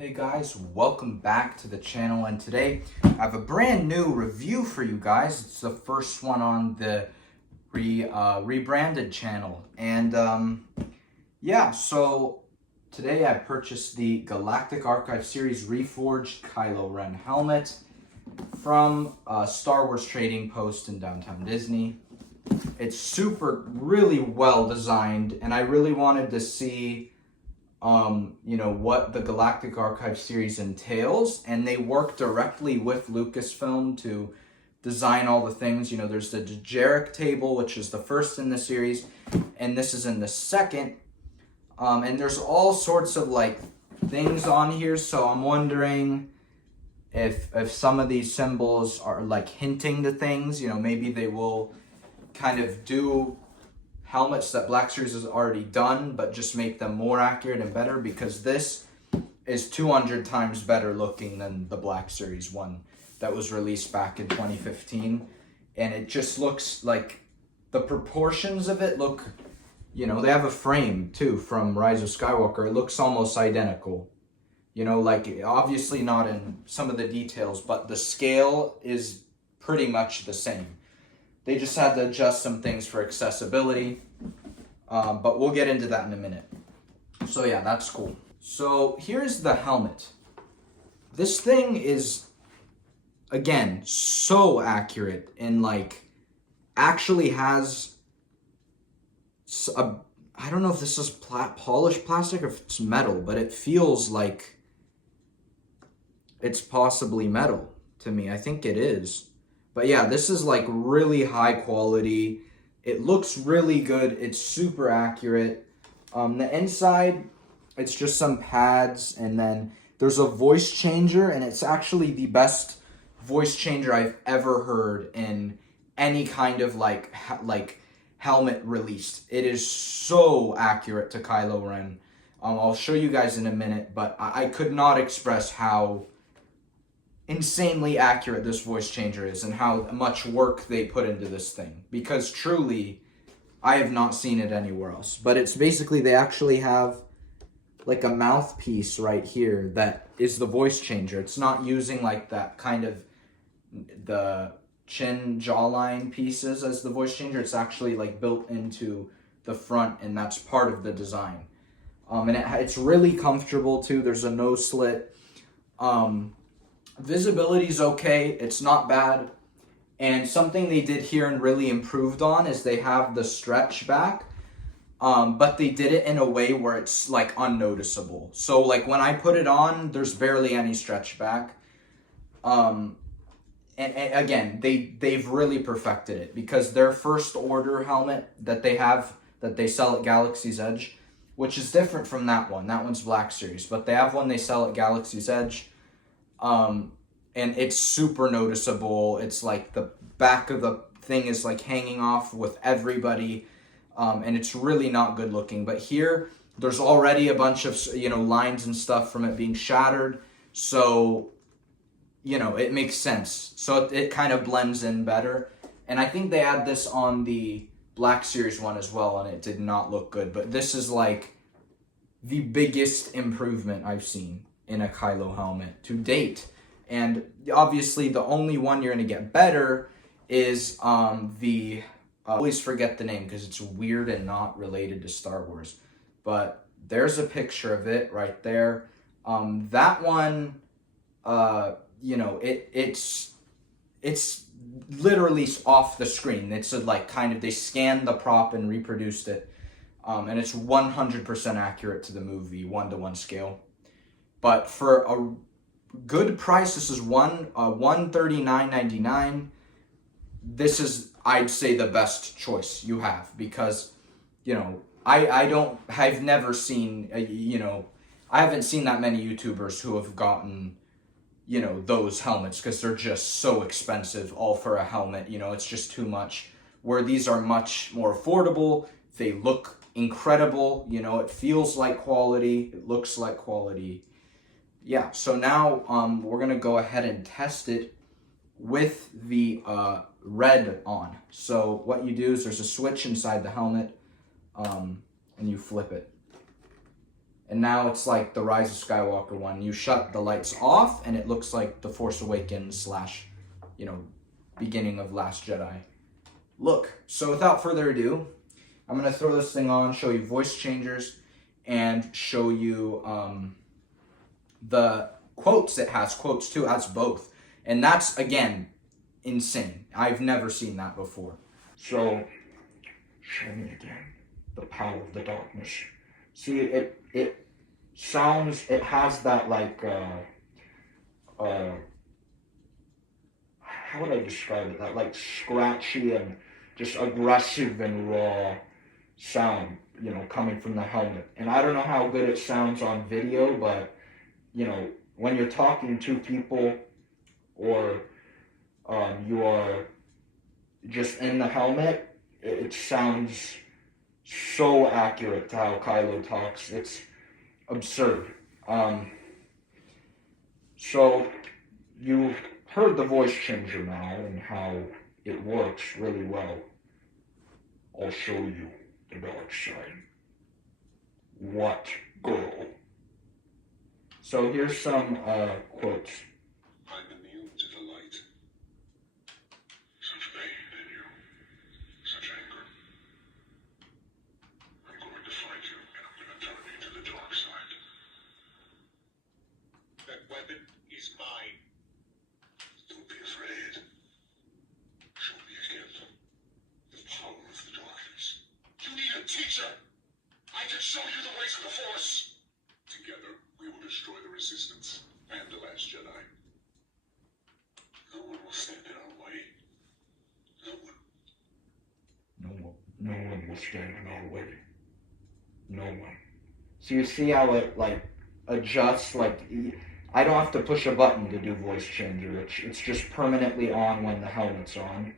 Hey guys, welcome back to the channel, and today I have a brand new review for you guys. It's the first one on the rebranded channel, and yeah, so today I purchased the Galactic Archive Series Reforged Kylo Ren helmet from Star Wars Trading Post in downtown Disney. It's really well designed, and I really wanted to see what the Galactic Archive series entails, and they work directly with Lucasfilm to design all the things. There's the Jarek table, which is the first in the series, and this is in the second. And there's all sorts of things on here, so I'm wondering if some of these symbols are hinting to things. Maybe they will kind of do helmets that Black Series has already done, but just make them more accurate and better, because this is 200 times better looking than the Black Series one that was released back in 2015. And it just looks like the proportions of it look, they have a frame too from Rise of Skywalker. It looks almost identical. Obviously not in some of the details, but the scale is pretty much the same. They just had to adjust some things for accessibility, but we'll get into that in a minute. So yeah, that's cool. So here's the helmet. This thing is, again, so accurate, and actually has I don't know if this is polished plastic or if it's metal, but it feels like it's possibly metal to me. I think it is. But yeah, this is really high quality. It looks really good. It's super accurate. The inside, it's just some pads, and then there's a voice changer, and it's actually the best voice changer I've ever heard in any kind of helmet released. It is so accurate to Kylo Ren. I'll show you guys in a minute, but I could not express how insanely accurate this voice changer is and how much work they put into this thing, because truly I have not seen it anywhere else. But it's basically, they actually have a mouthpiece right here that is the voice changer. It's not using that kind of the chin jawline pieces as the voice changer. It's actually built into the front, and that's part of the design. And it's really comfortable too. There's a nose slit. Visibility's okay, it's not bad. And something they did here and really improved on is they have the stretch back, but they did it in a way where it's unnoticeable. So when I put it on, there's barely any stretch back. And again, they've really perfected it, because their first order helmet that they sell at Galaxy's Edge, which is different from that one's Black Series, but they have one they sell at Galaxy's Edge. And it's super noticeable. It's the back of the thing is hanging off with everybody, and it's really not good looking. But here, there's already a bunch of lines and stuff from it being shattered, so it makes sense. So it kind of blends in better. And I think they had this on the Black Series one as well, and it did not look good. But this is the biggest improvement I've seen in a Kylo helmet to date. And obviously the only one you're going to get better is I always forget the name because it's weird and not related to Star Wars, but there's a picture of it right there. That one, it's literally off the screen. It's they scanned the prop and reproduced it, and it's 100% accurate to the movie, 1-to-1 scale. But for a good price, this is $139.99. This is, I'd say, the best choice you have, because I've never seen I haven't seen that many YouTubers who have gotten those helmets, because they're just so expensive, all for a helmet. It's just too much. Where these are much more affordable, they look incredible. It feels like quality, it looks like quality. Yeah, so now we're going to go ahead and test it with the red on. So what you do is there's a switch inside the helmet, and you flip it. And now it's like the Rise of Skywalker one. You shut the lights off, and it looks like the Force Awakens / beginning of Last Jedi look. So without further ado, I'm going to throw this thing on, show you voice changers, and show you the quotes. It has quotes too, it has both. And that's, again, insane. I've never seen that before. So, show me again the power of the darkness. See, it sounds, it has that like, how would I describe it? That like scratchy and just aggressive and raw sound, coming from the helmet. And I don't know how good it sounds on video, but, when you're talking to people or you are just in the helmet, it sounds so accurate to how Kylo talks. It's absurd. So you heard the voice changer now and how it works really well. I'll show you the dark side. What girl? So here's some quotes. I'm immune to the light. Such pain in you. Such anger. I'm going to find you and I'm going to turn you to the dark side. That weapon is mine. Don't be afraid. Show me again the power of the darkness. You need a teacher. I can show you the ways of the Force. Together, we will destroy the Resistance and the Last Jedi. No one will stand in our way. No one. No one will stand in our way. No one. So you see how it like adjusts, like I don't have to push a button to do voice changer. It's just permanently on when the helmet's on.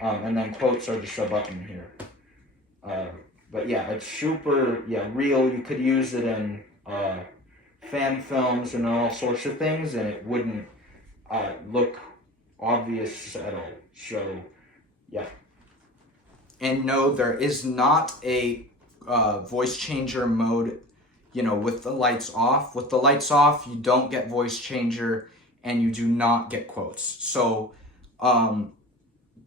And then quotes are just a button here. But yeah, it's super, real. You could use it in fan films and all sorts of things, and it wouldn't look obvious at all. So, yeah. And no, there is not a voice changer mode, with the lights off. With the lights off, you don't get voice changer, and you do not get quotes. So,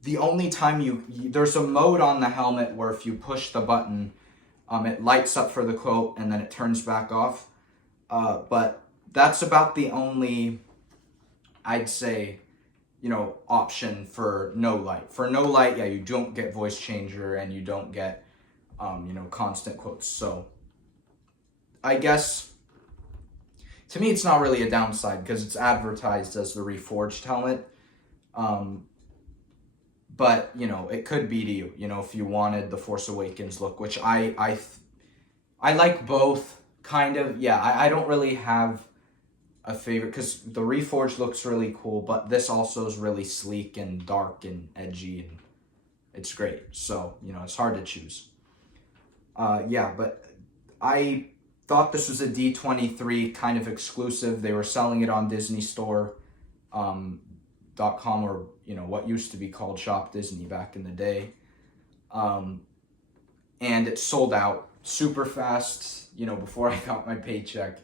the only time there's a mode on the helmet where if you push the button, it lights up for the quote and then it turns back off. But that's about the only, I'd say, option for no light. For no light, you don't get voice changer and you don't get, constant quotes. So I guess, to me, it's not really a downside because it's advertised as the reforged helmet. But, it could be to you, if you wanted the Force Awakens look, which I like both, kind of. Yeah, I don't really have a favorite, because the Reforged looks really cool, but this also is really sleek and dark and edgy, and it's great. So, it's hard to choose. But I thought this was a D23 kind of exclusive. They were selling it on Disney Store. .com, or what used to be called Shop Disney back in the day, and it sold out super fast before I got my paycheck,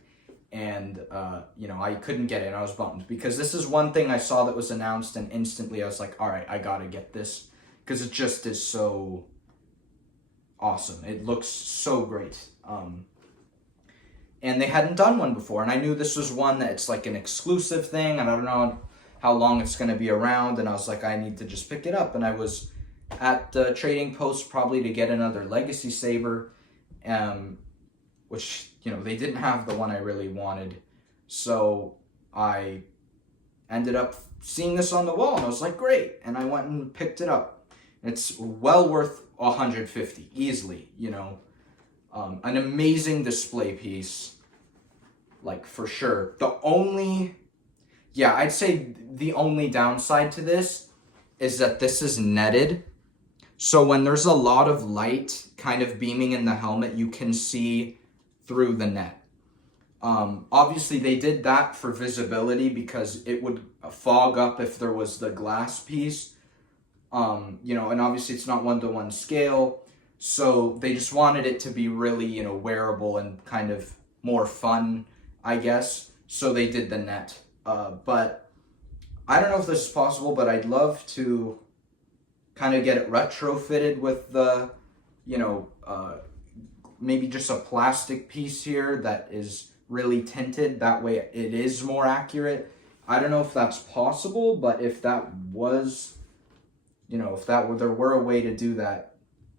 and I couldn't get it. I was bummed because this is one thing I saw that was announced, and instantly I was like, all right, I gotta get this because it just is so awesome. It looks so great, and they hadn't done one before, and I knew this was one that it's like an exclusive thing, and I don't know how long it's going to be around, and I was like, I need to just pick it up. And I was at the Trading Post probably to get another Legacy Saber, which, they didn't have the one I really wanted. So I ended up seeing this on the wall, and I was like, great. And I went and picked it up. It's well worth $150, easily, an amazing display piece, like, for sure. I'd say the only downside to this is that this is netted. So when there's a lot of light kind of beaming in the helmet, you can see through the net. Obviously, they did that for visibility because it would fog up if there was the glass piece. And obviously it's not 1-to-1 scale. So they just wanted it to be really, wearable and kind of more fun, I guess. So they did the net. But I don't know if this is possible, but I'd love to kind of get it retrofitted with the, maybe just a plastic piece here that is really tinted. That way it is more accurate. I don't know if that's possible, but if that was, if there were a way to do that,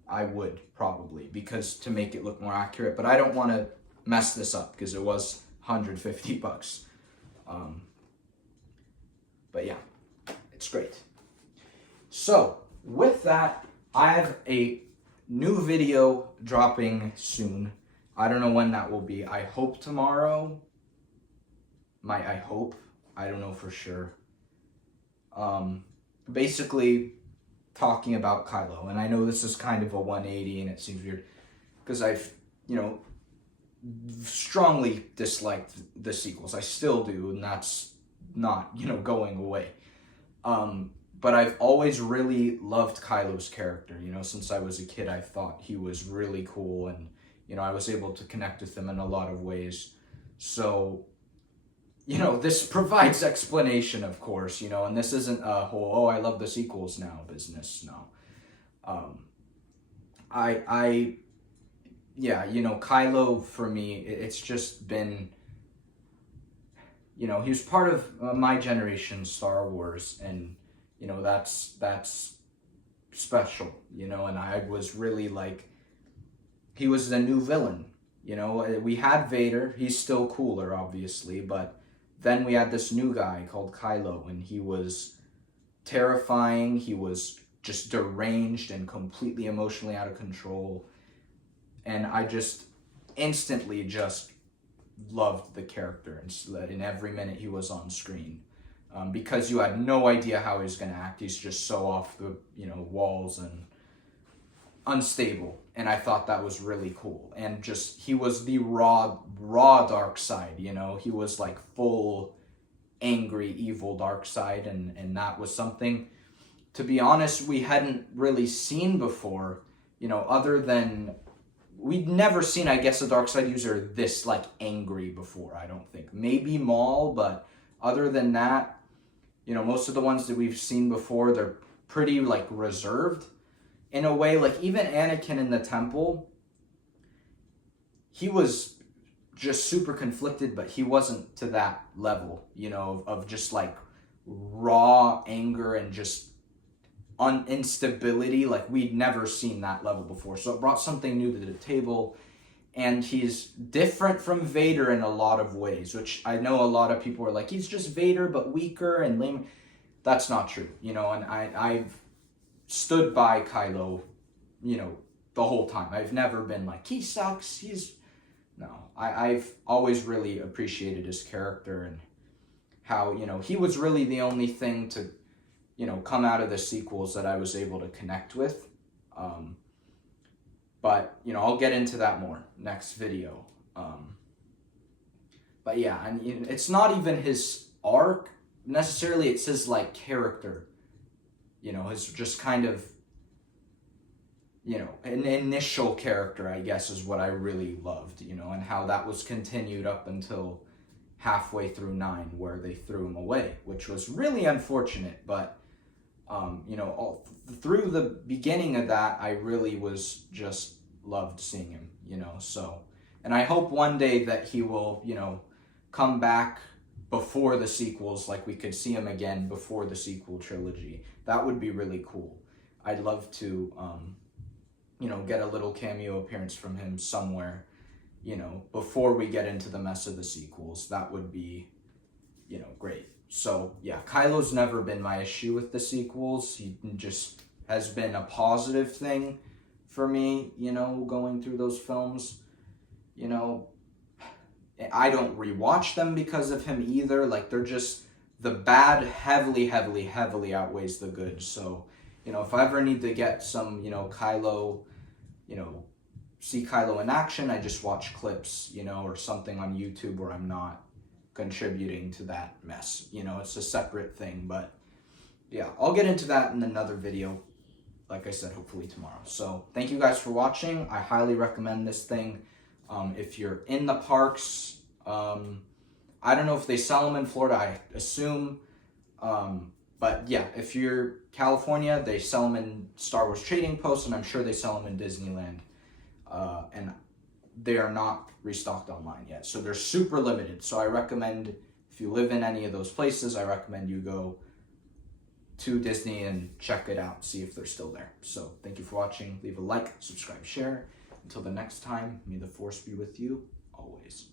I would probably, because to make it look more accurate. But I don't want to mess this up because it was $150. But yeah, it's great. So with that, I have a new video dropping soon. I don't know when that will be. I hope tomorrow. I hope. I don't know for sure. Basically talking about Kylo. And I know this is kind of a 180 and it seems weird because I've, strongly disliked the sequels. I still do, and that's not, going away. But I've always really loved Kylo's character. Since I was a kid, I thought he was really cool, and I was able to connect with him in a lot of ways. So, this provides explanation, of course, and this isn't a whole, oh, I love the sequels now business. No. Kylo, for me, it's just been, he was part of my generation's Star Wars, and, that's special, and I was really like, he was the new villain, we had Vader, he's still cooler, obviously, but then we had this new guy called Kylo, and he was terrifying, he was just deranged and completely emotionally out of control, and I just instantly just loved the character in every minute he was on screen. Because you had no idea how he was going to act. He's just so off the, walls and unstable. And I thought that was really cool. And just, he was the raw dark side, He was like full, angry, evil dark side. And that was something, to be honest, we hadn't really seen before, other than, we'd never seen, I guess, a dark side user this, like, angry before, I don't think. Maybe Maul, but other than that, most of the ones that we've seen before, they're pretty, like, reserved in a way. Like, even Anakin in the temple, he was just super conflicted, but he wasn't to that level, of just, like, raw anger and just instability. Like, we'd never seen that level before. So it brought something new to the table. And he's different from Vader in a lot of ways, which I know a lot of people are like, he's just Vader, but weaker and lame. That's not true, and I've stood by Kylo, the whole time. I've never been like, he sucks, no. I've always really appreciated his character and how, he was really the only thing to, come out of the sequels that I was able to connect with. But, I'll get into that more next video. But yeah, and it's not even his arc necessarily, it's his, like, character. His just kind of, an initial character, I guess, is what I really loved, and how that was continued up until halfway through 9, where they threw him away, which was really unfortunate, but all through the beginning of that, I really was just loved seeing him, so, and I hope one day that he will, come back before the sequels, like we could see him again before the sequel trilogy. That would be really cool. I'd love to, get a little cameo appearance from him somewhere, before we get into the mess of the sequels. That would be, great. So, yeah, Kylo's never been my issue with the sequels. He just has been a positive thing for me, going through those films. I don't rewatch them because of him either. Like, they're just, the bad heavily outweighs the good. So, if I ever need to get some, Kylo, see Kylo in action, I just watch clips, or something on YouTube where I'm not contributing to that mess. It's a separate thing, but yeah, I'll get into that in another video, like I said, hopefully tomorrow. So thank you guys for watching. I highly recommend this thing. If you're in the parks, I don't know if they sell them in Florida, I assume. But yeah, if you're California, they sell them in Star Wars Trading Post, and I'm sure they sell them in Disneyland. And they are not restocked online yet. So they're super limited. So I recommend, if you live in any of those places, I recommend you go to Disney and check it out, see if they're still there. So thank you for watching. Leave a like, subscribe, share. Until the next time, may the Force be with you always.